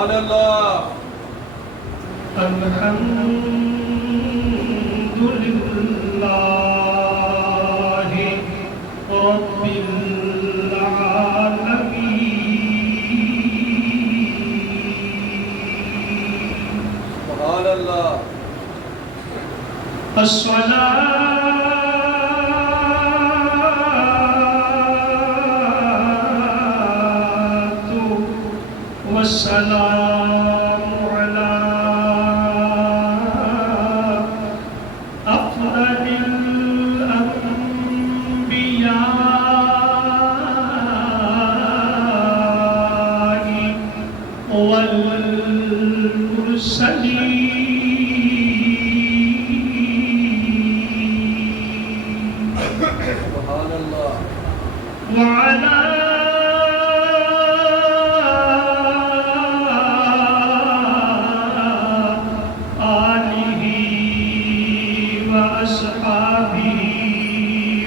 سبحان اللہ. الحمد للہ رب العالمین. سبحان اللہ. الصلاة والسلام على أفضل الأنبياء والمرسلين. سبحان اللہ. وعلى آله وأصحابه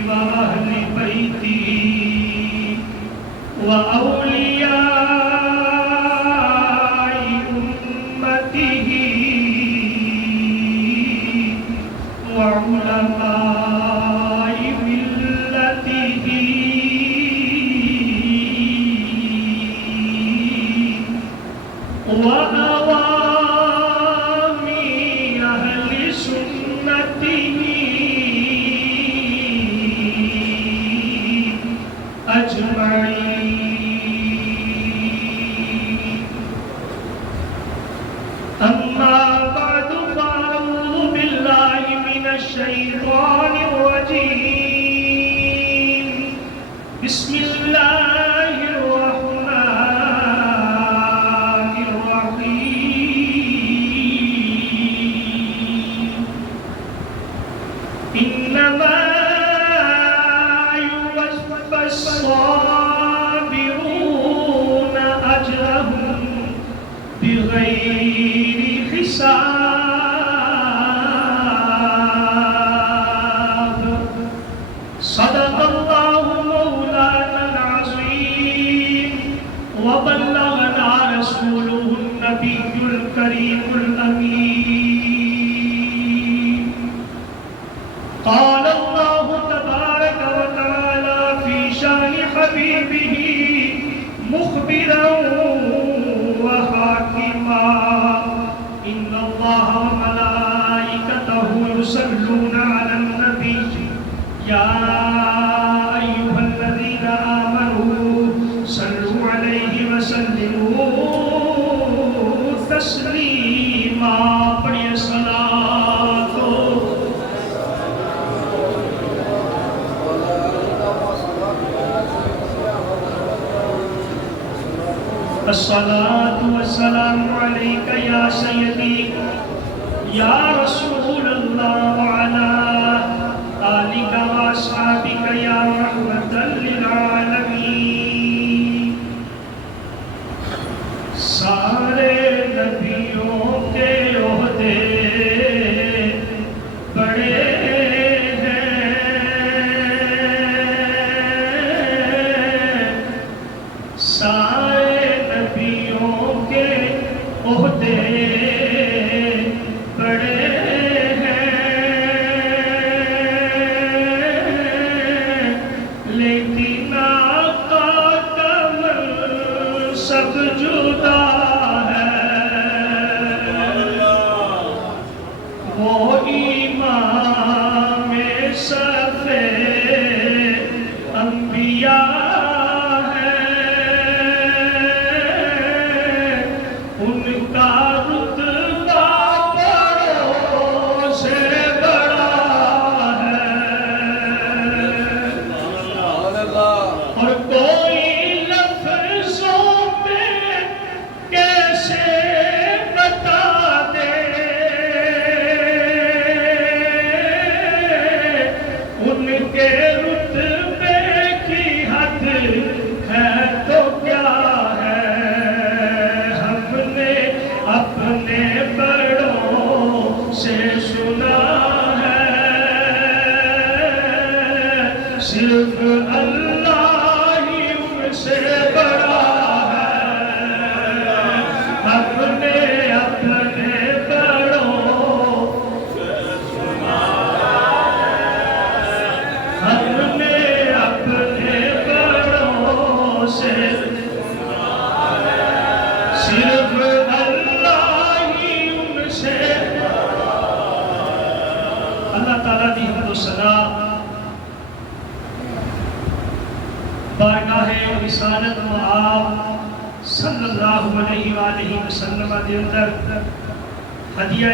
وأهل بيته وأولياء أمته وعلماء ملته وأوامي أهل سنته أجمعين. أما بعد فأعوذ بالله من الشيطان الرجيم. بسم الله الرحمن الرحيم. إنما يوفى الصابرون أجرهم بغير حساب. صدق الله مولانا العظيم وبلغنا رسوله النبي الكريم الأمين. قال الله تبارك وتعالى في شأن حبيبه مخبرا وحاكما: إن الله وملائكته يصلون على النبي يا أيها الذين آمنوا صلوا عليه وسلموا تسليما. پڑھیے صلاۃ الصلاة والسلام عليك يا سيدي يا رسول الله وعلى آلك وأصحابك يا رحمة للعالمين. سارے نبیوں کے عہدے بڑے ہیں، سارے نبیوں کے عہدے بڑے ہیں، لیکن آقا کا منصب جدا ہے. وہ امام صف انبیاء ان کا رتبہ بڑوں سے بڑا ہے. سبحان اللہ. اور کوئی لفظوں میں رسالت و آپ صلی اللہ علیہ وآلہ وسلم دے اندر ہدیہ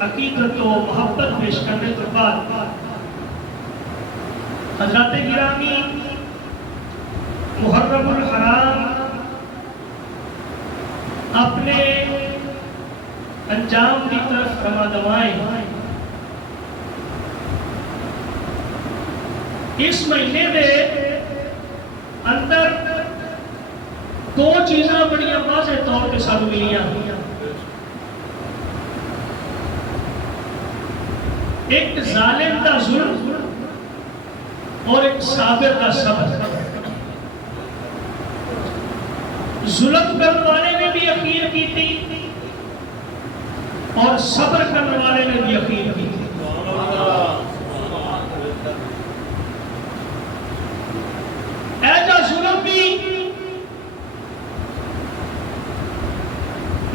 عقیدت و محبت پیش کرنے کے بعد حضرات گرامی محرم الحرام اپنے انجام کی طرف رواں دوائیں اس مہینے میں اندر دو چیزاں بڑی واضح طور پہ سب ملیاں ایک ظالم کا ظلم اور ایک صابر کا صبر ظلم کرنے والے نے بھی یقین کی تھی اور صبر کرنے والے نے بھی یقین کی تھی ایجا ظلم بھی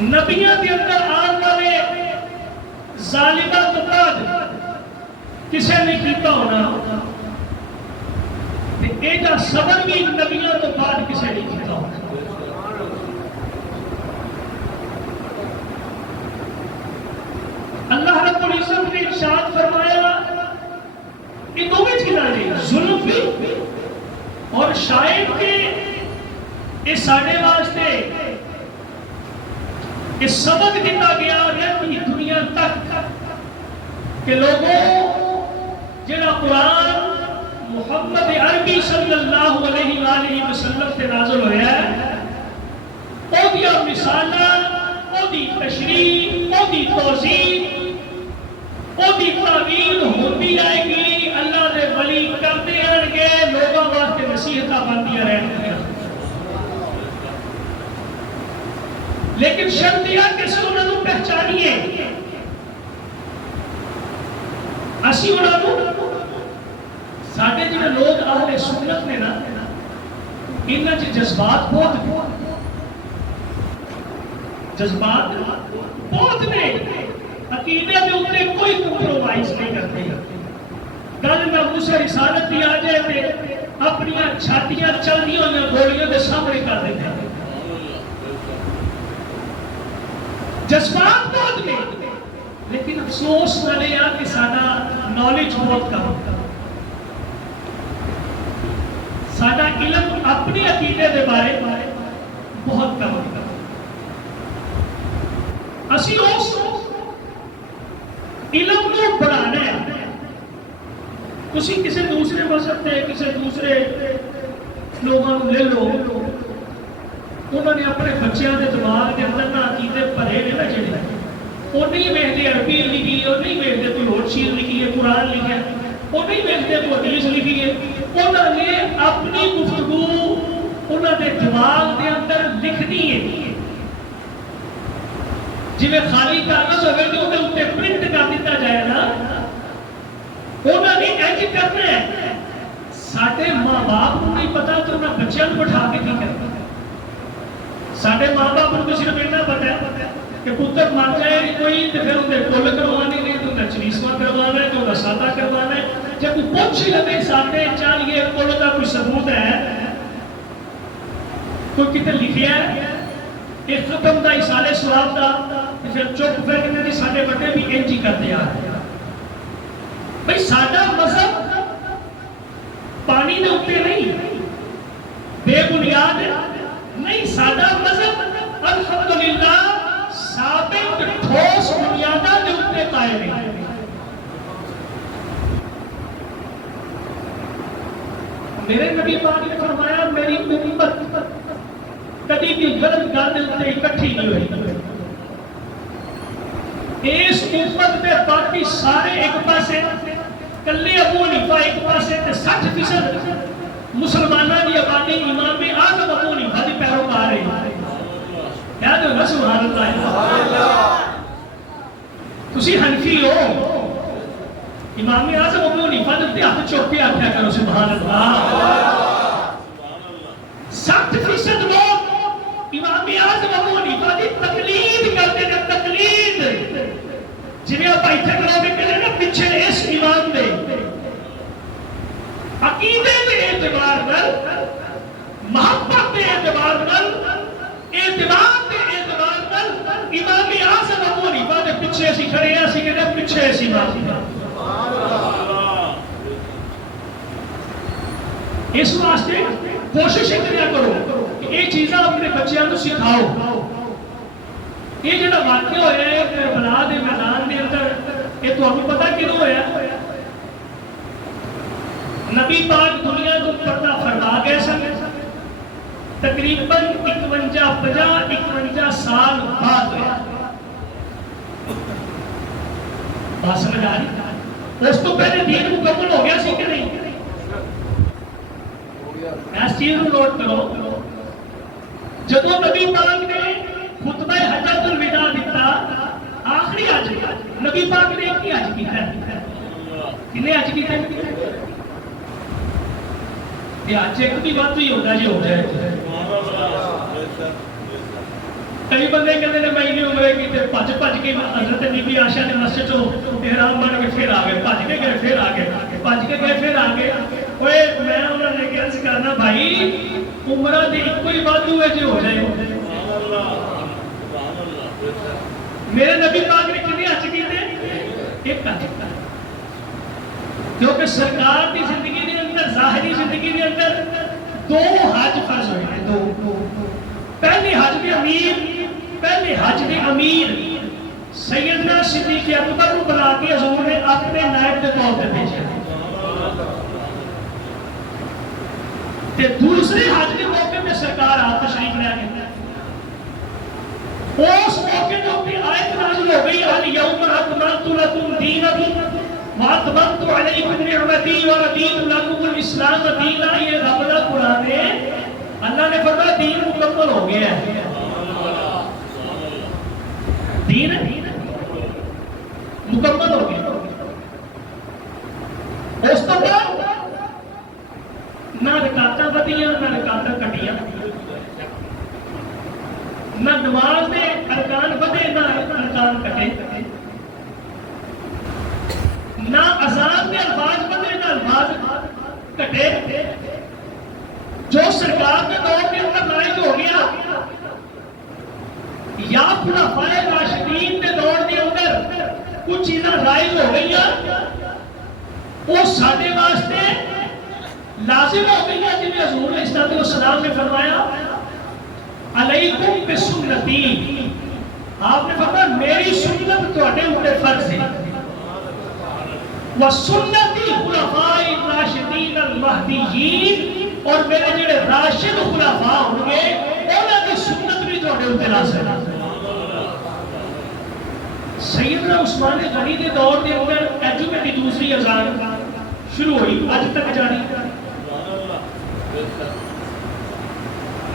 نبیوں کے اندر آن والے ظالمہ تو بعد کسے نہیں کیتا ہونا ایجا صبر بھی نبیوں تو بعد کسے نہیں کیتا ہونا اللہ رب العزت نے ارشاد فرمایا کہ دو میں چیزیں نہیں ظلم بھی اور شاید کہ اس ساڑھے واسطے اس سبق دیتا گیا رہتی دنیا تک کہ لوگوں جنہا قرآن محمد عربی صلی اللہ علیہ وآلہ وسلم سے نازل ہویا ہے او دیا مثالہ او دی تشریح او دی توضیح او دی تعویل ہوتی آئے گی اللہ دے ولی کرتے آنگے لوگوں واسطے نصیحتہ باندیا رہنے لیکن شرط یہ کہ سے انہوں پہچانیے اسی انہوں ساڑھے جنہیں لوگ اہل سنت نے نا انہاں جی جذبات جذبات بہت نے عقیدے میں اتنے کوئی کمپرومائز نہیں کرتے گل میں موسیٰ رسالت بھی آ جائے تھے اپنی چھاتیاں چلنی ہوئی گولیوں کے سامنے کر دیتے ہیں جذبات بہت نے لیکن افسوس والے یہاں کہ سادہ نالج بہت کم سادہ علم اپنی عقیدے دے بارے بہت کم اسی اس علم کو بڑھانا ہے کسی کسی دوسرے مذہب تے کسی دوسرے لوگوں لے لو انہوں نے اپنے بچیاں دے دماغ دے اندر نہ عقیدے بھرے نے نا جڑے وہ نہیں ویکھدے عربی لکھی ہے وہ نہیں ویکھدے کوئی اور چیز لکھی ہے قرآن لکھا ہے وہ نہیں ویکھدے کوئی حدیث لکھی ہے انہوں نے اپنی گفتگو انہوں نے دماغ دے اندر لکھنی ہے جی میں خالی کاغذ ہوگئے جو کہ انہیں پرنٹ کر دیتا جائے نا انہوں نے ایج کرنا ہے ساڑھے ماں باپ کو نہیں پتا تو انہیں بچیاں کو بٹھا کے نہیں کرتا ساڑھے ماں باپ کو صرف اتنا پتا ہے کہ پتر مر جائے کوئی تو پھر انہیں کل کروانے گئے تو انہیں چریسواں کروانا ہے تو انہیں سادہ کروانا ہے جب کوئی پوچھ لگے ساڑھے چالیے کل کا کوئی ثبوت ہے کوئی کتنے لکھیا ہے ایک ختم دا اسالے سواب دا پھر چوک پھر کہنے دی ساڑھے بٹے بھی انجی کر دیا بھئی سادہ مذہب پانی نے اٹھے نہیں بے بنیاد نہیں سادہ مذہب الحمدللہ ثابت ٹھوس بنیادہ نے اٹھے قائم ہے میرے نبی پاک نے فرمایا میری امت کدی بھی غلط گل اٹھے اکٹھی نہیں ہوئی اس امت میں باقی سارے ایک پاسے کلے ابو حنیفہ ایک پاسے تے 60% مسلمانوں کی آبادی امام اعظم ابو حنیفہ دی پیروکار ہے کیا جو نا سبحان اللہ تسی حنفی ہو امام اعظم ابو حنیفہ دے ہاتھ چوک کے آکھیا کرو سبحان اللہ 60% لوگ امام اعظم ابو حنیفہ دی تقلید کرتے ہیں تقلید جنہیں آپ ایتھے کرو گے کہ نا پیچھے اس امام دے عقیدے دے اعتبار پر محبت کھڑے ہیں اسی کہتے پیچھے ایسی بات اس واسطے کوشش کریا کرو کہ یہ چیزاں اپنے بچیاں کو سکھاؤ یہ جڑا واقعہ ہوا ہے کربلا دے میدان دے اندر یہ تمہیں پتا کدوں ہوا نبی پاک دنیا کو پردہ فرما گئے سن تقریباً 51 سال بعد ہوا بات سمجھ آ رہی اس تو پہلے دین مکمل ہو گیا سی کہ نہیں اس چیز کو نوٹ کرو جدو نبی پاک نے خطبہ حجۃ الوداع دیتا آخری حج نبی پاک نے ایک ہی حج کیتا ہے کنے حج کیتا ہے یہ حج ایک بھی بات ہی ہوتا جی ہو جائے کئی بندے کہتے ہیں میں نے عمرے کیتے بھج کے حضرت بی بی عائشہ نے مسجد چوں احرام بن کے پھر آ گئے بھج کے گئے پھر آ گئے بھج کے گئے پھر آ گئے اوے میں انہوں نے کہا کرنا بھائی عمرہ دی کوئی بات ہوئے جو ہو جائے میرے نبی پاک نے کتنے حج کیتے ایک حج کیتا کیونکہ سرکار کی زندگی کے اندر ظاہری زندگی کے اندر 2 حج فرض ہوئے ہیں 2 پہلے حج کے امیر سیدنا صدیق اکبر کو بلا کے حضور نے اپنے نائب کے طور پر بھیجا تے دوسرے حج کے موقع میں سرکار آپ تشریف لے گئے اس موقع میں آیت نازل ہو گئی الیوم اکملت لکم دینکم واتممت علیکم نعمتی ورضیت لکم الاسلام دینا یہ رب کا قرآن ہے اللہ نے فرمایا دین مکمل ہو گیا ہے دین مکمل ہو گیا اس تو بعد نہ رکعتاں بدیاں نہ رکعتاں کٹیاں نہ نماز میں ارکان بدے نہ ارکان کٹے نہ اذان میں الفاظ بدے نہ الفاظ کٹے جو سرکار کے دور کے اندر نائز ہو گیا یا خلفائے راشدین کے دور کے اندر کچھ چیزیں رائز ہو گئی وہ سارے واسطے لازم ہو گئی جن میں حضور علیہ السلام نے فرمایا علیکم بسنتی آپ نے فرمایا میری سنت تواڈے اوپر فرض ہے وسنتی خلفاء الراشدین المہدیین اور میرے جڑے راشد خلفاء ہوں گے انہاں دی سنت بھی تواڈے اوپر لازم ہے سیدنا عثمان غنی کے دور کے اندر ایجوبے کی دوسری اذان شروع ہوئی اج تک جاری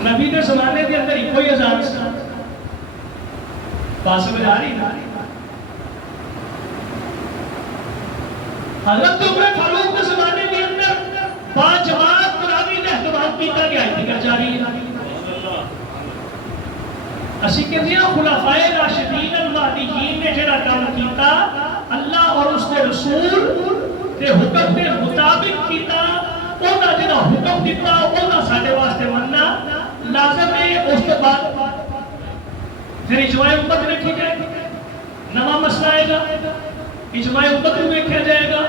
نبی کے زمانے کے اندر کوئی اذان بات سمجھ آ رہی حضرت عمر فاروق کے زمانے کے اندر با جماعت تراویح کا اہتمام کیتا گیا ہے جاری ہے اسی کہتے ہیں خلفائے راشدین المہدیین نے جڑا کام کیتا اللہ اور اس کے رسول کے حکم کے مطابق کیتا انہاں جڑا حکم دیتا انہاں ساڈے واسطے مننا لازم ہے اس کے بعد پھر اجماع امت رکھی جائے گی نواں مسئلہ آئے گا اجماع امت کو دیکھا جائے گا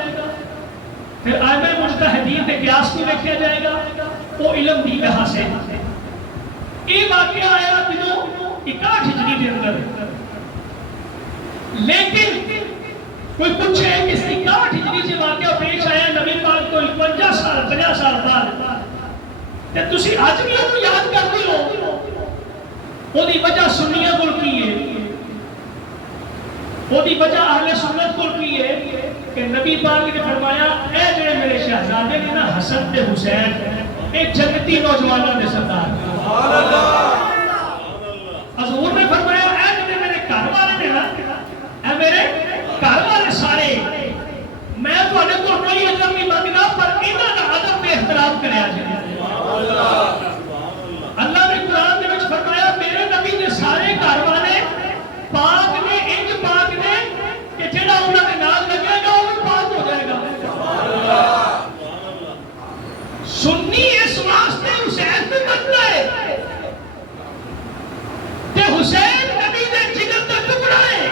پھر ائمہ مجتہدین کے قیاس کو دیکھا جائے گا وہ علم دی کہاں سے یہ واقعہ آیا دنوں 61 ہجری کے اندر لیکن کوئی پوچھے کہ اس 61 ہجری سے واقعہ پیش آیا نبی پاک کو 50 سال بعد تے تسی اج بھی انہوں یاد کرتے ہو وہ دی وجہ سنیاں کول کی ہے وہ دی وجہ اہل سنت کول کی ہے کہ نبی پاک نے فرمایا اے جڑے میرے شہزادے نے نا حسن تے حسین اے جنتی نوجوانوں دے سردار سبحان اللہ حضور نے فرمایا اے جڑے میرے گھر والے نے نا اے میرے گھر والے سارے میں تواڈے کول کوئی اجر نہیں مانگدا پر انہاں دا ادب تے احترام کریا جائے اللہ نے قرآن میں فرمایا میرے نبی نے سارے گھر والے پاک نے انج پاک نے کہ جڑا انہوں نے نال لگے گا وہ پاک ہو جائے گا سنی اس واسطے حسین پہ بدلا ہے کہ حسین نبی نے جگر کا ٹکڑا ہے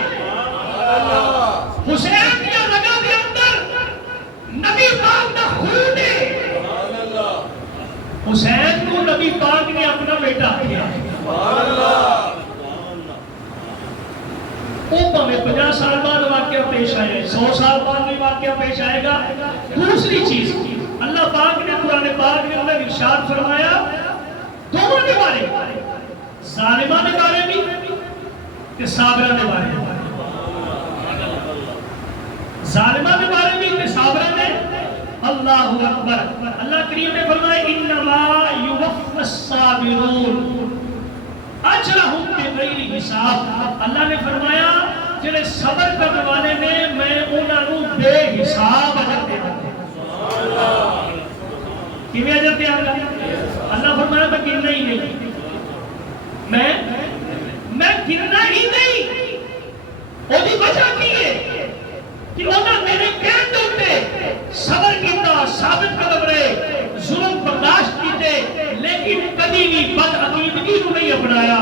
حسین کو نبی پاک نے اپنا بیٹا کیا سبحان اللہ وہ پہلے 50 سال بعد واقعہ پیش آئے 100 سال بعد بھی واقعہ پیش آئے گا. دوسری چیز اللہ پاک نے قرآن پاک نے انہیں ارشاد فرمایا دونوں کے بارے ظالمہ کے بارے بھی کہ صابرہ کے بارے میں ظالمہ کے بارے میں کہ صابرہ میں. اللہ اکبر. اللہ کریم نے فرمایا انما یوفى الصابرون اجرہم بغیر حساب. اللہ نے فرمایا جنہیں صبر کرنے والے نے میں انہوں بے حساب اجر دینا. کیویں اجر دیا گا؟ اللہ فرمایا میں گننا ہی نہیں میں گننا ہی نہیں. وہ دی وجہ کی ہے کہ انہوں میرے کہن دوتے صبر کیتا ثابت قدم رہے ظلم برداشت کیتے لیکن کبھی بھی بد عقیدگی کو نہیں اپنایا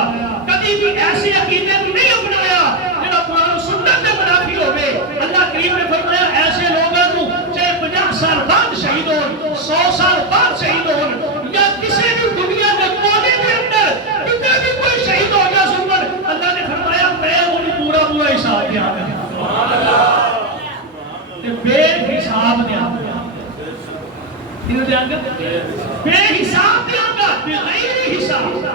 کبھی بھی ایسے عقیدے کو نہیں اپنایا جنہاں قرآن و سنت کے منافی ہوئے. اللہ کریم نے فرمایا ایسے لوگوں کو چاہے 50 سال بعد شہید ہو 100 سال بعد شہید ہو یا کسی بھی دنیا کے کونے کے اندر کتنے بھی کوئی شہید ہو یا سنت اللہ نے فرمایا میں انہیں پورا حساب دیا گا بے حساب دیا گا بے حساب دیا گا بغیر حساب.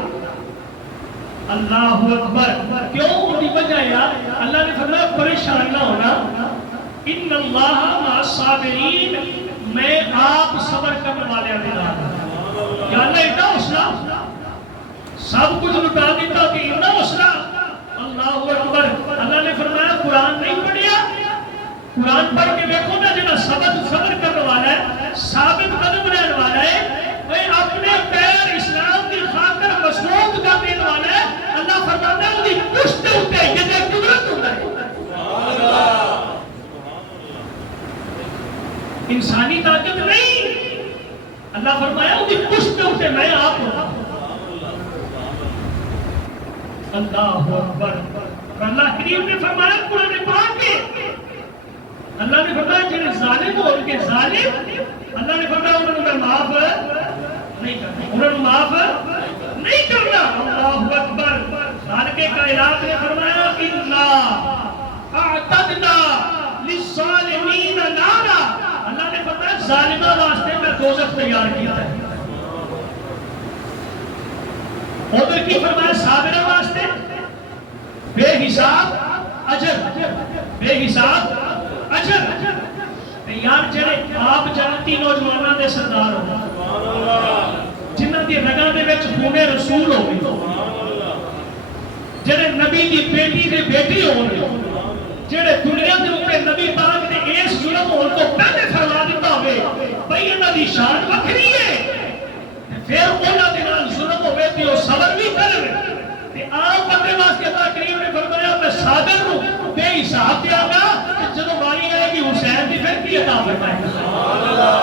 اللہ اکبر. کیوں ان کی وجہ یار اللہ نے فرمایا پریشان نہ ہونا ان اللہ مع الصابرین میں آپ صبر کرنے والے ہیں. یا اللہ اتنا حوصلہ سب کچھ لٹا دیتا کہ اتنا حوصلہ. اللہ اکبر. اللہ نے فرمایا قرآن نہیں پڑھیا قرآن پڑھ کے دیکھو نا جنہاں صبر کرنے والا ہے ثابت قدم رہنے والا ہے وہ اپنے پیر اسلام کی خاطر مسلوط کر دینے والا ہے. اللہ فرماتا ہے انہیں پشت ہوتے ہیں یہ قدرت ہوتا ہے انسانی طاقت نہیں. اللہ فرمایا انہیں پشت ہوتے میں آپ ہوں. اللہ اکبر. اللہ کریم نے فرمایا قرآن پاک کے اللہ نے فرمایا جنہیں ظالم ہو ان کے ظالم اللہ نے فرمایا انہوں نے معاف نہیں کرنا انہوں نے معاف نہیں کرنا. اللہ اکبر. خالق کائنات نے فرمایا انا اعتدنا للظالمین نارا. اللہ نے فرمایا ظالمہ واسطے میں دوزخ تیار کیا ہے. ادھر کی فرمایا صابرہ واسطے بے حساب اجر بے حساب اجر. یار جڑے آپ جانتی نوجوانوں دے سردار ہو جنہاں دی رگاں دے وچ خون رسول ہو جڑے نبی دی بیٹی دے بیٹی ہو جڑے دنیا دے اوپر نبی پاک نے اس ظلم ہون تو پہلے فرما دیتا ہوئے بھئی انہاں دی شان وکھری ہے پھر انہاں دے نال ظلم ہوئے تے او صبر بھی کرن تے آپ بندے واسطے اللہ کریم نے فرمایا میں صابر ہوں بے حساب دیا گا کہ جدو باری آئے گی حسین دی پھر کی عطا فرمائے گا. سبحان اللہ.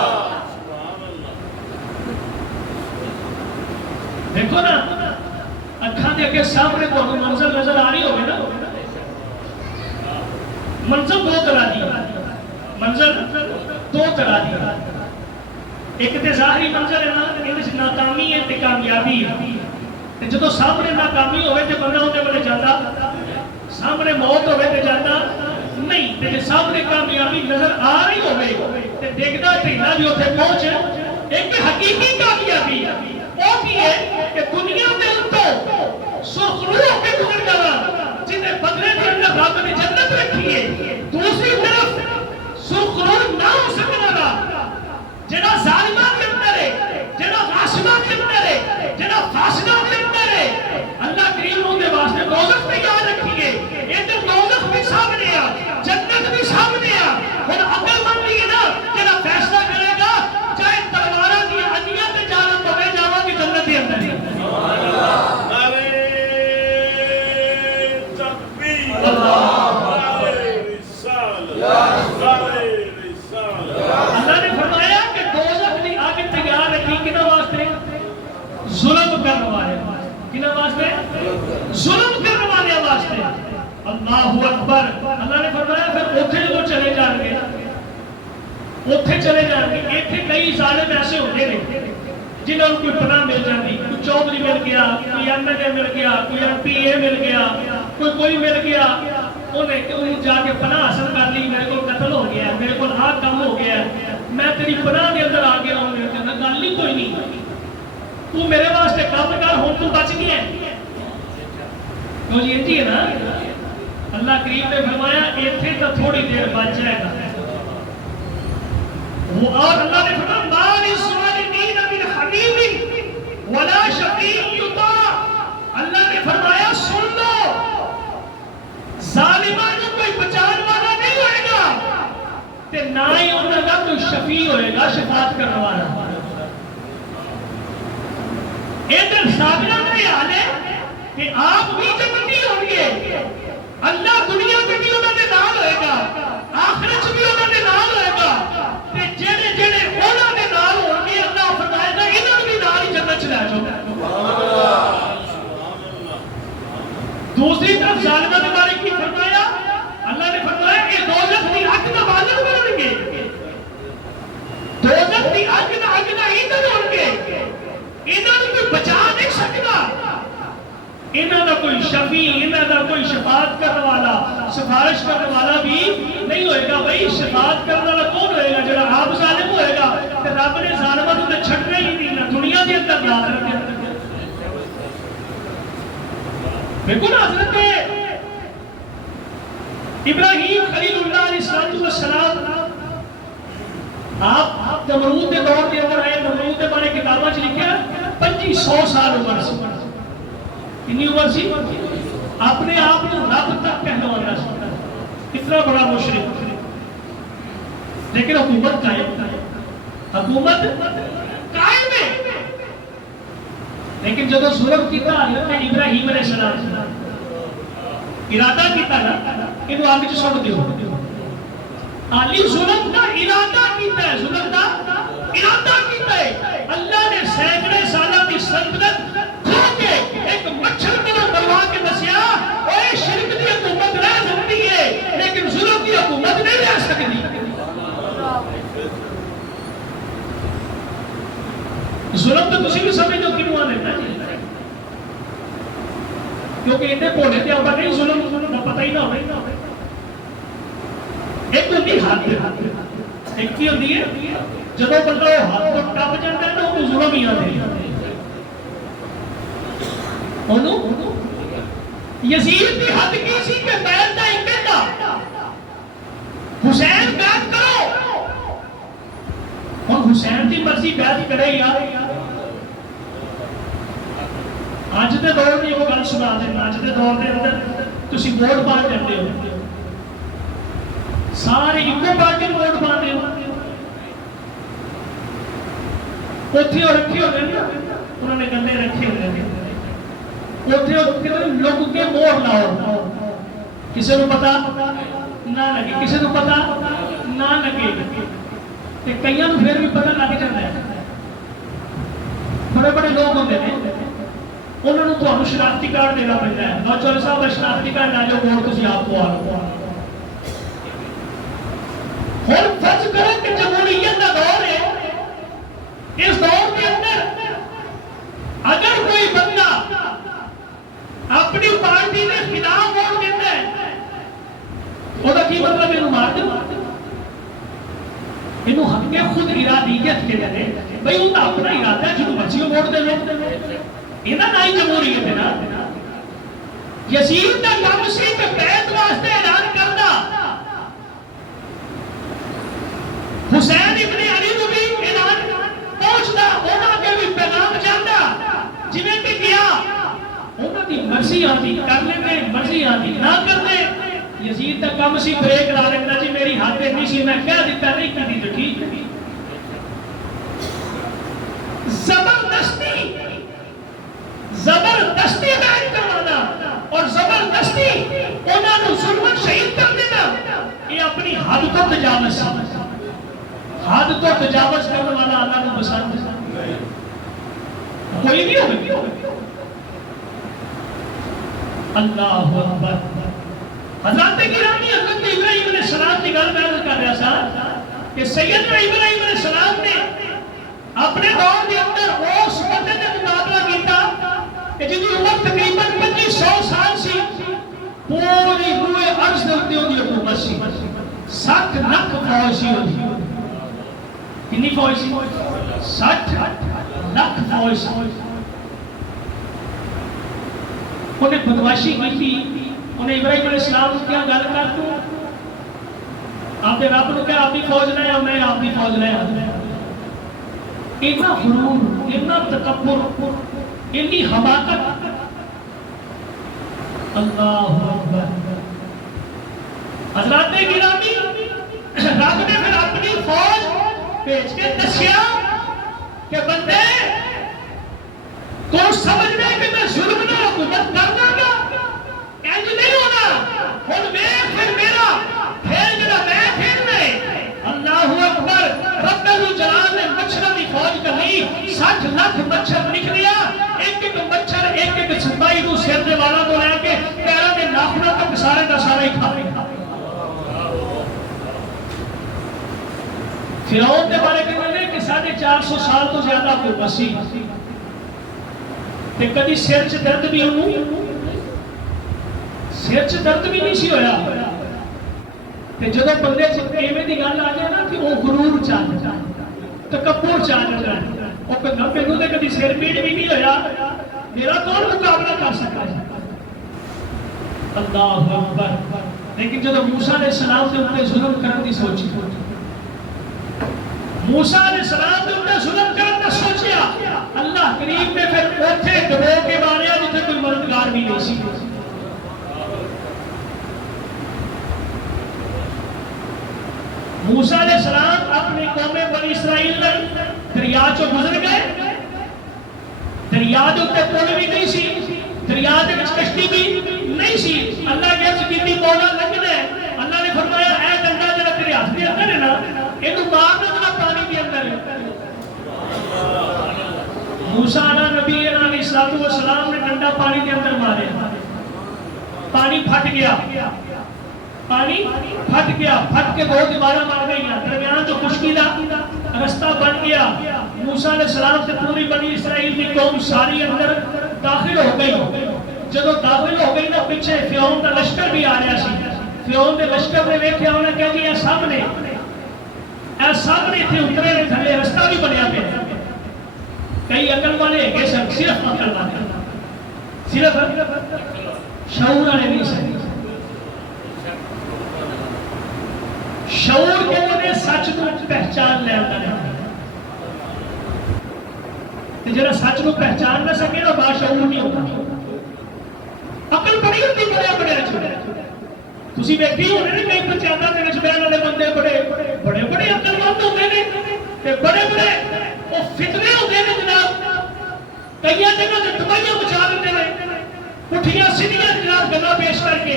دیکھو نا اکھاں دے کے سامنے کو منظر نظر آ رہی ہوگی نا منظر دو طرح دی ایک تے ظاہری منظر ہے نا اندر ناکامی ہے تے کامیابی ہے. جدو سامنے ناکامی ہوئے تے بندہ ہوتے بلے جاتا سامنے موت ہوئے تے جاتا نہیں تے سامنے کامیابی نظر آ رہی ہوئے تے دیکھنا ٹھینا بھی ہوتے پہنچ ایک حقیقی کامیابی وہ کی ہے کہ دنیا میں ان کو سرخرو ہو کے گزر جانا جنہیں بدلے کے اندر رب نے جنت رکھی ہے. دوسری طرف سرخرو نہ ہو سکنا گا جنہاں ظالمہ کے اندر ہے جنہاں غاشمہ کے اندر ہے جنہاں فاسدہ کے اندر ہے اللہ کریم ان کے واسطے دوزخ تیار رکھی ہے. ادھر دوزخ بھی سامنے آ جنت بھی سامنے آ اور عقل مند بھی نا جنہاں فیصلہ کرے گا چاہے تلوارہ کی عدیہ تے جانا پوے جاوا کی جنت کے اندر ہے. نعرہ تکبیر اللہ نے فرمایا کہ دوزخ کی آگ تیار رکھی کنا واسطے ظلم کرنے والے کنا واسطے ظلم کرنے والے واسطے. اللہ اکبر. اللہ نے فرمایا پھر اوتھے جو چلے جان گے اوتھے چلے جان گے. ایتھے کئی ظالم ایسے ہوتے ہیں جنہوں کوئی پناہ مل جاتی، کوئی چودھری مل گیا، کوئی ایم ایل اے مل گیا، کوئی ایم پی اے مل گیا، کوئی مل گیا، انہیں جا کے پناہ حاصل کر لی، میرے کو قتل ہو گیا، میرے کو آگ کم ہو گیا، میں تیری پناہ کے اندر آ گیا ہوں، میرے کہنا گل ہی کوئی نہیں، تو میرے واسطے کام کر، ہوں تو بچ گیا ہے۔ تو یہ جی ہے نا، اللہ کریم نے فرمایا ایتھے تو تھوڑی دیر بچ جائے گا، وہ اور اللہ نے فرمایا ما للظالمین من حمیم ولا شفیع یطاع، اللہ نے فرمایا سن لو، ظالمانوں کوئی بچان والا نہیں ہوئے گا تے نہ ہی انہوں کا کوئی شفیع ہوئے گا، شفاعت کرنے والا۔ ادھر صابرہ کا یہ حال ہے کہ آپ بھی جنتی ہوں گے، اللہ دنیا میں بھی انہوں نے نال ہوئے گا، آخرت بھی انہوں نے نال ہوئے گا، تے جڑے جڑے انہوں نے نال ہوں گے اللہ فرمائے گا انہوں بھی نال ہی جنت چلے جاؤ۔ دوسری طرف ظالمہ کے بارے کی فرمایا، اللہ نے فرمایا کہ دوزخ دی اگ نہ بالغ بنن گے، دوزخ دی اگ نہ ایندھن ہون گے، انہوں نے کوئی بچا نہیں سکتا، انہوں نے کوئی شفیع، انہوں نے کوئی شفاعت کرنے والا، سفارش کرنے والا بھی نہیں ہوئے گا۔ بھائی شفاعت کرنے والا کون ہوئے گا؟ جڑا آپ ظالم ہوئے گا کہ رب نے ظالمہ تو چھڑنا ہی نہیں نہ دنیا کے اندر نہ آخرت کے اندر۔ بالکل حضرت ابراہیم خلیل اللہ علیہ السلام آپ نمرود کے دور کے اندر آئے، نمرود کے بارے کتابوں سے لکھا 2500 سال عمر سی، کتنی عمر سی؟ اپنے آپ نے رب تک کہلوانا سی، کتنا بڑا مشرک، لیکن حکومت قائم ہے، حکومت قائم ہے، لیکن جب ظلم کیتا حضرت ابراہیم علیہ السلام ارادہ کیتا نا کہ آگے جو سن دیو علی ظلم کا ارادہ کیتا ہے، ظلم کا ارادہ کیتا ہے، اللہ نے سینکڑے سالہ کی سلطنت کھو کے ایک مچھر کو بلوا کے دسیا اے شرک دی حکومت رہ سکتی ہے لیکن ظلم کی حکومت نہیں رہ سکتی۔ ظلم تو کسی بھی سمجھ دو کنو آنے نا جی، کیونکہ اتنے پونے تھے اوپر نہیں ظلم نہ پتہ ہی نہ ہوئے۔ ایک تو نہیں ہاتھ ایک کی ہوتی ہے جب وہ بندہ ہاتھ کو ٹپ جاتا ہے تو وہ ظلم ہی آتے ہیں۔ یزید کی حد کی سی کہ بیعت دا ایک کہتا حسین بیعت کرو، اور حسین کی مرضی بیعت کرے یار۔ آج دے دور میں وہ گل سنا دینا، آج دے دور دے اندر تسی ووٹ پا کرتے ہو، سارے ایکو پارٹی ووٹ پاتے ہو، اتھے اور رکھے ہوئے نا انہوں نے گندے رکھے ہوئے ہیں، اتھے اور لوگ کے مور لاؤ، کسی کو پتا نہ لگے، کسی کو پتا نہ لگے، کہ کئیاں کو پھر بھی پتا لگ جاتا ہے۔ بڑے بڑے لوگ ہوتے ہیں انہوں نے تو شناختی کارڈ دینا پڑتا ہے، نوچور صاحب شناختی کارڈ نہ جو ووٹ تسی آپ کو آ لو۔ اور فرض کرو کہ جمہوریت کا دور ہے، اس دور کے اندر اگر کوئی بندہ اپنی پارٹی کے خلاف ووٹ دیتا ہے وہ کی مطلب انہوں مار دے، انہوں حق کے خود ارادیت کے دے بھئی وہ تو اپنا ارادہ ہے جو مرضی ووٹ دے لو، یہ نہ ہی جمہوریت ہے نا۔ یزید کا کام سی کہ بیعت واسطے اعلان کرنا، حسین ابن علی کو بھی اعلان پہنچنا، انہوں کے بھی پیغام جانا، جنہیں بھی کیا انہوں کی مرضی آتی کر لیتے، مرضی آتی نہ کرتے۔ یزید کا کام سی بریک لا لینا، جی میری ہاتھیں نہیں سی میں کہہ دیتا نہیں کی تو ٹھیک ہے۔ زبردستی بیعت کروانا اور زبردستی انہوں نے ظلم شہید کر دینا، یہ اپنی حد کو تجاوز، حد کو تجاوز کرنے والا اللہ نے پسند کوئی نہیں ہوگا۔ اللہ اکبر۔ حضرت گرامی حضرت ابراہیم علیہ السلام کی گل بیان کر رہا تھا کہ سیدنا ابراہیم علیہ السلام نے اپنے دور کے اندر اس بندے نے مقابلہ کیتا کہ جن کی عمر تقریباً 2500 سال سی، پوری روئے عرض دے اتے ہوندی حکومت سی، 60 لاکھ فوج سی ہوندی. کتنی فوج سی؟ 60 لاکھ فوج سی. انہیں بدماشی کی تھی. انہیں ابراہیم علیہ السلام کیا گل کر تو آپ نے رب نے کہا آپ کی فوج لے آؤ، میں آپ کی فوج لے آؤں. اتنا غرور، اتنا تکبر، اتنی حماقت. اللہ اکبر. حضرات گرامی، رب نے پھر اپنی فوج بھیج کے دسیا کہ بندے تو سمجھنے کہ میں ظلم نہ حکومت کر دوں گا، انج نہیں ہونا. ہن میں پھر میرا کھیل جڑا میں کھیلنا ہے. اللہ اکبر. رب الجلال نے مچھر کی فوج کرنی. 60 لاکھ مچھر نکلیا. ایک ایک مچھر ایک ایک سپاہی کو سر دے والا کو لے کے پیروں کے ناخنوں تک سارے کا سارا ہی کھا لیا. فرعون کے بارے میں کہ 450 سال تو زیادہ کوئی بسی تے کدی سر چ درد بھی انہوں سر چ درد بھی نہیں سی ہویا. تے جدو بندے چ ایویں دی گل آ جائے نا کہ وہ غرور چاہ جاتا، تکبر چاہ جاتا ہے. وہ کہنا مینوں تے کدی سر پیڑ بھی نہیں ہویا، میرا کون مقابلہ کر سکتا ہے. اللہ اکبر. لیکن جدو موسیٰ علیہ السلام کے اوپر ظلم کرنے کی سوچی، موسیٰ علیہ السلام کے اوپر ظلم کرنے کا سوچیا، اللہ کریم نے پھر اوتھے دبو کے ماریا جتنے کوئی مددگار بھی نہیں سی. موسیٰ علیہ السلام اپنی قوم بنی اسرائیل میں دریا چو گزر گئے. دریا جو تے پل بھی نہیں سی، دریا دے وچ کشتی بھی نہیں سی. اللہ کے عرض کیتی مولا لنگنا ہے. اللہ نے فرمایا اے ڈنڈا جڑا تیرے ہاتھ دے اندر ہے نا، اینو مار دے جڑا پانی دے اندر ہے. موسیٰ نبی علیہ السلام نے ڈنڈا پانی دے اندر ماریا. پانی پھٹ گیا، پانی پھٹ گیا. پھٹ کے دو دیواریں مار گئی. درمیان جو خشکی دا رستہ بن گیا. موسیٰ علیہ السلام سے پوری بنی اسرائیل کی قوم ساری اندر داخل ہو گئی. جدو داخل ہو گئی نا پیچھے فرعون کا لشکر بھی آ رہا سی. فرعون کے لشکر نے ویکھیا، انہیں کہا جی اے سامنے اتنے اترے نے، تھلے رستہ بھی بنیا پیا. کئی عقل والے ہے سن، صرف عقل والے، صرف شعور والے نہیں سن. شعور کے لیے سچ کو پہچان لے آتا ہے. جڑا سچ کو پہچان نہ سکے نا باشعور نہیں ہوتا. عقل بڑی ہوتی بڑے تسی ویکھی ہونے نے کئی پنچایتاں دے وچ بہن والے بندے بڑے عقل مند ہوندے نے تے بڑے وہ فتنے ہوندے نے جناب. کئی جگہ تے تباہیاں مچا دیندے نے، پٹھیاں سیدھیاں جناب گلاں پیش کر کے.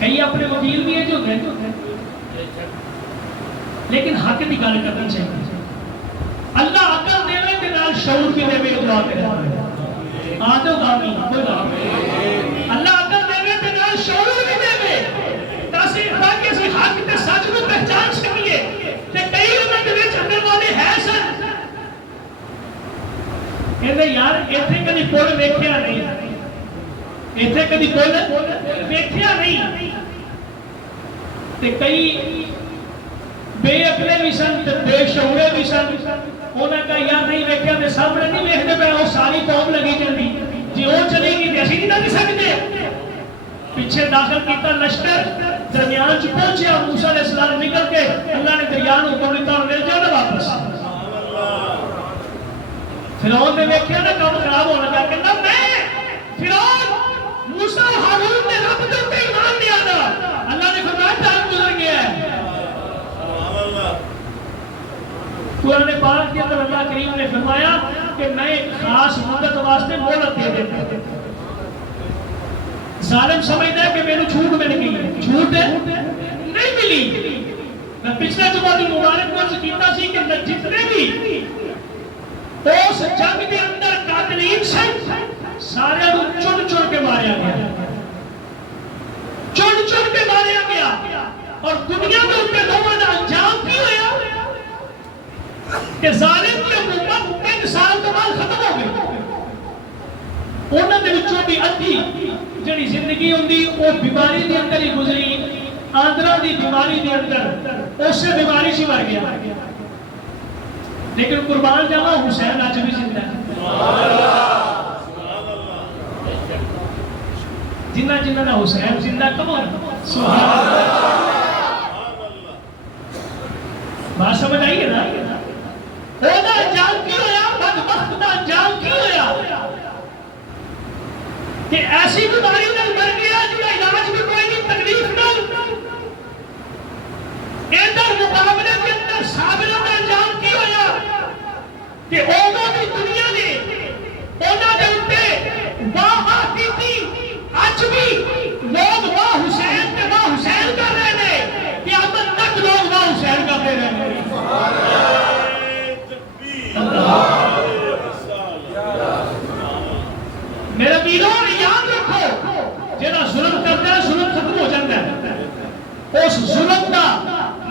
کئی اپنے وکیل بھی ہے جو ہوتے ہیں، لیکن حق کی گل کرنی چاہیے. اللہ عقل دے تے نال شعور بھی دے. دعا کرے آدھو آمین. کوئی بات. اللہ عقل دے تے نال شعور بھی دے تاکہ اسی حق تے سچ کو پہچان سکیے. تے کئی لوگ دے وچ عقل والے ہے سن، کہندے یار ایتھے کدی پل ویکھیا نہیں، ایتھے کدی پل ویکھیا نہیں. تے کئی بے عقلے بھی سن تے بے شعورے بھی سن. انہاں کہا یار نہیں ویکھیا تے سامنے نہیں ویکھدے پے، او ساری قوم لگی جاندی، جی وہ چلے گی تے اسی نہیں لگ سکتے. پیچھے داخل کیتا لشکر، درمیان چ پہنچیا. موسیٰ علیہ السلام نکل کے اللہ نے دریا نوں حکم دتا اور لے جاؤ واپس. فرعون نے ویکھیا نا کام خراب ہونا لگا، کہندا میں فرعون موسیٰ ہارون نے رب دے تے ایمان نہیں آندا. اللہ نے فرمایا ٹائم گزر گیا ہے. قرآن پاک کے اندر اللہ کریم نے فرمایا کہ میں ایک خاص مدت واسطے مہلت دے دیتا ہوں. ظالم سمجھتا ہے کہ میرے چھوٹ مل گئی ہے، چھوٹ نہیں ملی. میں پچھلے جمعہ دی مبارک کو کیتا سی کہ جتنے بھی اس جنگ کے اندر قاتلین سن سارے چن چن کے ماریا گیا، چن چن کے ماریا گیا. اور دنیا میں ان کے دونوں کا انجام کی ہوا کہ ظالم کی حکومت 3 سال کے بعد ختم ہو گئی. انہوں نے بچوں بھی ادھی جڑی زندگی ہوندی وہ بیماری دے اندر ہی گزری. آندرا دی بیماری دے اندر اسے بیماری سے مر گیا. لیکن قربان جاوا حسین آج بھی زندہ ہے. جنہ جنہ دا حسین زندہ کمون سبحان اللہ. بات سمجھ آئی ہے نا؟ اودا انجام کی ہویا بدبخت دا انجام کی ہویا کہ ایسی بیماری نال مر گیا جڑا علاج بھی کوئی نہیں تکلیف نال. ادھر مقابلے کے اندر صابروں کا انجام کی ہویا کہ اونا بھی دنیا نے اونا دے اتے واہ کی تھی. آج بھی لوگ واہ حسین تے واہ حسین کر رہے ہیں. قیامت تک لوگ واہ حسین کرتے رہے ہیں. میرے بیروں یاد رکھو جہاں ظلم کرتا ہے ظلم ختم ہو جاتا ہے. اس ظلم کا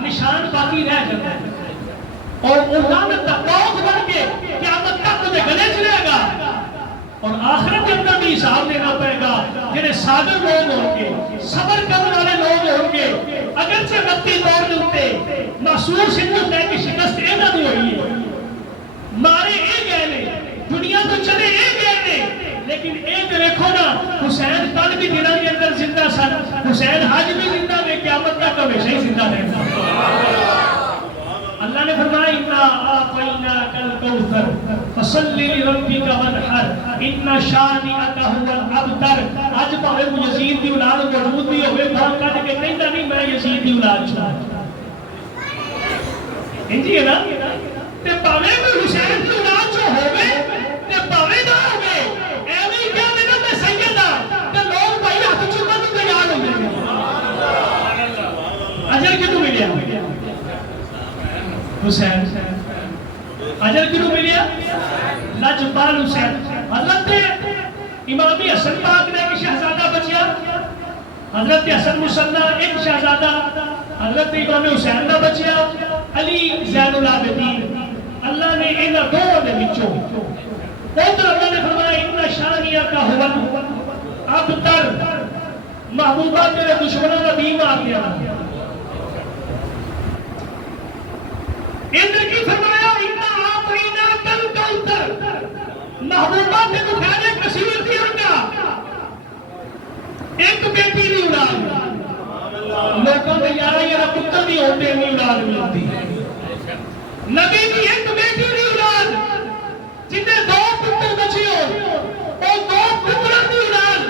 نشان باقی رہ جاتا ہے اور لعنت کا پوک بن کے قیامت تک تجھے گلے چلے گا. اور آخرت کے اندر بھی حساب دینا پڑے گا. جنہیں صابر لوگ ہوں گے صبر کرنے والے لوگ ہوں گے اگرچہ وقتی طور پہ محسوس ہوتا ہے کہ شکست اینا دی ہوئی ہے مارے اے گئے نے دنیا تو چلے اے گئے نے. لیکن ایک دیکھو نا حسین کل بھی دنوں کے اندر زندہ سن. حسین حج بھی زندہ ہے قیامت تک ہمیشہ ہی زندہ رہنا. اللہ نے فرمایا انا اعطیناک الکوثر فصلی لربک وانحر ان شانئک هو الابتر. اج بھاوے یزید دی اولاد موجود بھی ہوے بھاں کڈ کے کہندا نہیں میں یزید دی اولاد چھا انجی ہے نا. تے بھاوے حسین دی اولاد چ ہوے تے بھاوے نہ ہوے ایویں کہندے نے میں سید ہاں تے لوگ بھائی ہاتھ چومن نوں تیار ہو گئے. اجر کتوں ملیا حسین اجر کیوں ملیا لاجپال حسین. حضرت امام حسن پاک نے ایک شہزادہ بچیا. حضرت حسن مصنع ایک شہزادہ حضرت امام حسین کا بچیا علی زین العابدین. اللہ نے ان دونوں کے بچوں ادھر اللہ نے فرمایا ان شانئک هو الابتر محبوبہ تیرے دشمنوں کا بھی مار دیا. ادھر کی فرمایا انا اعطیناک الکوثر محبوبہ تے تو پہلے کثیر تھی ان کا ایک بیٹی نہیں اولاد لوگوں نے یارہ پتر نہیں ہوتے نہیں اولاد ملتی. نبی کی ایک بیٹی نہیں اولاد جنہیں 2 پتر بچے ہو اور 2 پتروں کی اولاد.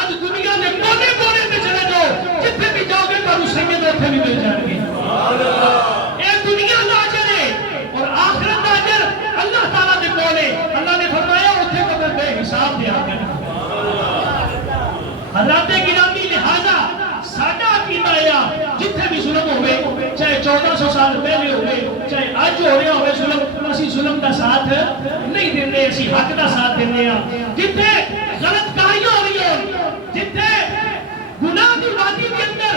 آج دنیا نے کونے کونے میں چلے جاؤ جتنے بھی جاؤ گے تو سید اتنے بھی مل جائیں گے. اے دنیا نہ چلے اور آخرت کا اجر اللہ تعالیٰ نے بولے. اللہ نے فرمایا اتنے کو میں بے حساب دیا کرنا. حضرات گرامی لہذا ساڈا عقیدہ ہے جتنے بھی ظلم ہوئے چاہے 1400 سال پہلے ہوئے چاہے اج ہو رہا ہوئے ظلم اسی ظلم کا ساتھ نہیں دیندے اسی حق کا ساتھ دیندے ہیں. جتنے غلط کاریاں ہو رہی ہو جتنے گناہ دی وادی کے اندر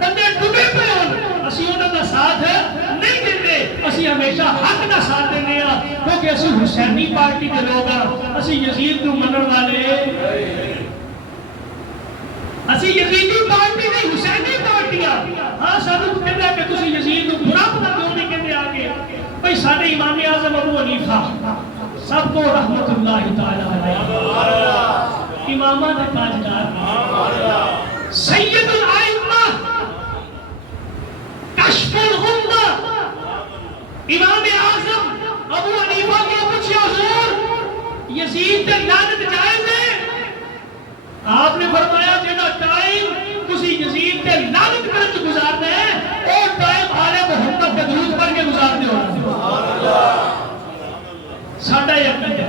بندے ڈوبے پے ہون اسی انہاں دا ساتھ نہیں دیندے. اسی ہمیشہ حق دا ساتھ دیندے ہیں کیونکہ اسی حسینی پارٹی دے لوگ ہاں. اسی یزید نوں منن والے اسی یزیدی پارٹی نہیں حسینی پارٹیاں. ہاں سانوں کہندا کہ تسی یزید نوں برا بنا کیوں نہیں کہندے آ کے بھئی ساڈے امام اعظم ابو حنیفہ سب کو رحمت اللہ تعالی علیہ امامہ دے تاجدار سید الائمہ کشف الغمہ امام اعظم ابو حنیفہ کو پوچھا حضور یزید تے لعنت جائز ہے؟ آپ نے فرمایا جہاں ٹائم تسی یزید تے لعنت کرن چ گزارنا ہے اور ٹائم آل محمد تے درود پڑھ کے گزار دے ہونا. ساڈا یہ عقیدہ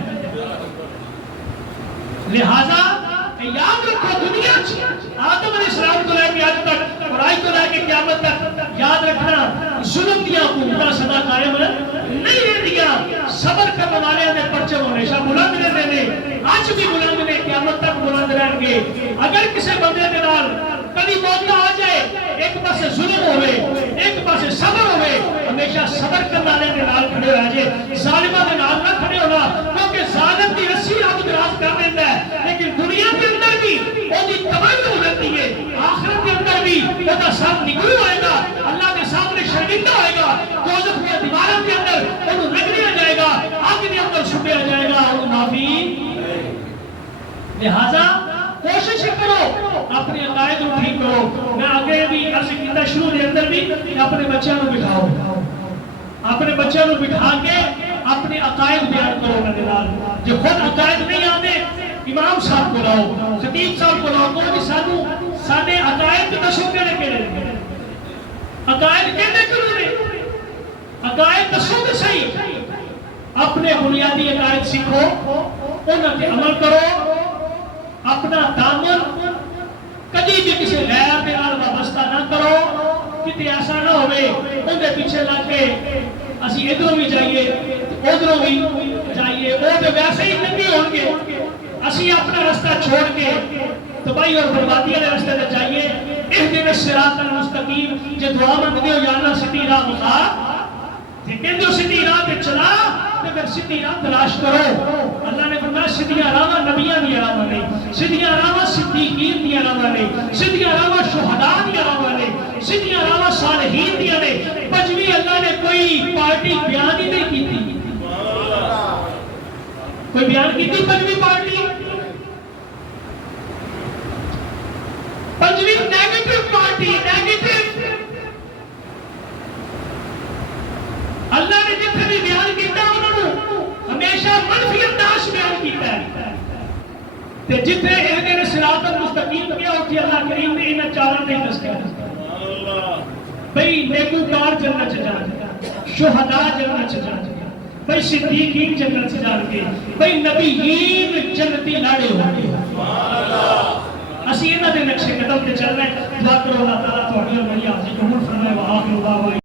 لہذا یاد رکھو دنیا آدم علیہ السلام کو لے کے آج تک برائی کو لے کے قیامت تک یاد رکھنا ظلم دیا حکومتاں سدا قائم نہیں رہ دیا. صبر کرنے والے نے پرچم ہمیشہ بلند رہتے ہیں. آج بھی بلند نے قیامت تک بلند رہیں گے. اگر کسی بندے کے نال کبھی موقع آ جائے ایک پاسے ظلم ہوئے ایک پاسے صبر ہوئے ہمیشہ صبر کرنے والے کے نال کھڑے ہو جائے ظالمہ کے نال نہ کھڑے ہونا کیونکہ ظالم کی رسی رب دراز کر دیتا ہے لیکن دنیا کے اندر بھی وہ تباہی ہو جاتی ہے آخرت کے اندر بھی وہ سب نکل آئے گا اللہ کے سامنے شرمندہ ہوئے گا دوزخ کی دیواروں کے اندر انہوں رکھ دیا جائے گا آگ کے اندر چھپیا جائے گا اور معافی لہذا کوشش کرو اپنے عقائد کو ٹھیک کرو میں آگے بھی عرض کیتا شروع کے اندر بھی اپنے بچوں کو بٹھاؤ اپنے بچوں کو بٹھا کے اپنے عقائد بیان کرو میرے نال جو خود عقائد نہیں آتے امام صاحب کو لاؤ خطیب صاحب کو لاؤ کہ سانو ساڈے عقائد تے دسو کیڑے عقائد کہندے کیوں نے عقائد دسو تے صحیح اپنے بنیادی عقائد سیکھو انہاں تے عمل کرو اپنا دامن کدی بھی کسی غیر کے نال وابستہ نہ کرو کتے ایسا نہ ہوئے ان کے پیچھے لگ کے اسی ادھروں بھی جائیے ادھروں بھی جائیے وہ تو ویسے ہی نبی ہوں گے اسی اپنا رستہ چھوڑ کے تباہی اور بربادی والے رستے تے جائیے اہدنا الصراط المستقیم جو دعا مانگتے ہو یا اللہ سیدھی راہ بتا تے کہندے ہو سیدھی راہ تے چلا تے پھر سیدھی راہ تلاش کرو اللہ نے فرمایا سیدھیاں راہاں نبیاں دی راہاں نہیں سیدھیاں راہاں صدیقین دی راہاں نہیں سیدھیاں راہاں شہداء دی راہاں نہیں سیدھیاں راہاں صالحین دی نے پنجویں اللہ نے کوئی پارٹی بیان ہی نہیں کیتی کوئی بیان کیتی پنجویں پارٹی پنجویں نیگیٹو پارٹی نیگیٹو اللہ نے جتنے بھی بیان کیتا انہوں نے ہمیشہ منفی انداز بیان کیتا ہے تے جتنے اہدنا الصراط المستقیم کیا ہوتی اللہ کریم نے انہیں چاروں نے دسیا بھئی نیکوکار جنت چ جان شہداء جنت چ جان بھئی صدیقین جنت چ جان گے بھئی نبیین جنتی لاڑے ہوں گے اسی انہاں دے نقشے قدم تے چل رہے ہیں دعا کرو اللہ تعالیٰ تہاڈی اور میری حاضری قبول فرمائے وآخر دعوانا